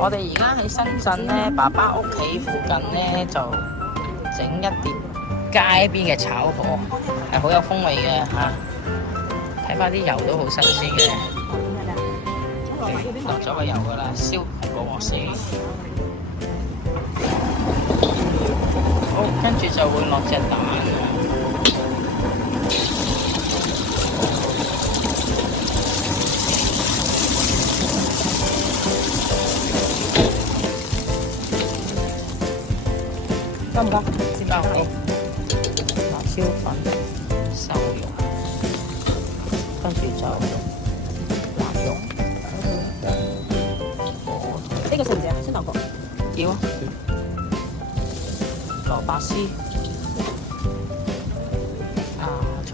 我哋而家喺深圳咧，爸爸屋企附近咧就整一碟街邊嘅炒河，係好有風味嘅嚇。睇翻啲油都好新鮮嘅，落咗個油噶啦，燒個鑊先。好，跟住就會落隻蛋。夠唔夠？先得好，辣椒粉、瘦肉，跟住就辣肉。呢個食唔食啊？酸豆角。要啊，蘿蔔絲、芽菜。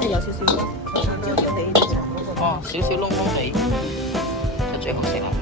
即係有少少焦焦地，哦，少少窿窿地就最好食啦。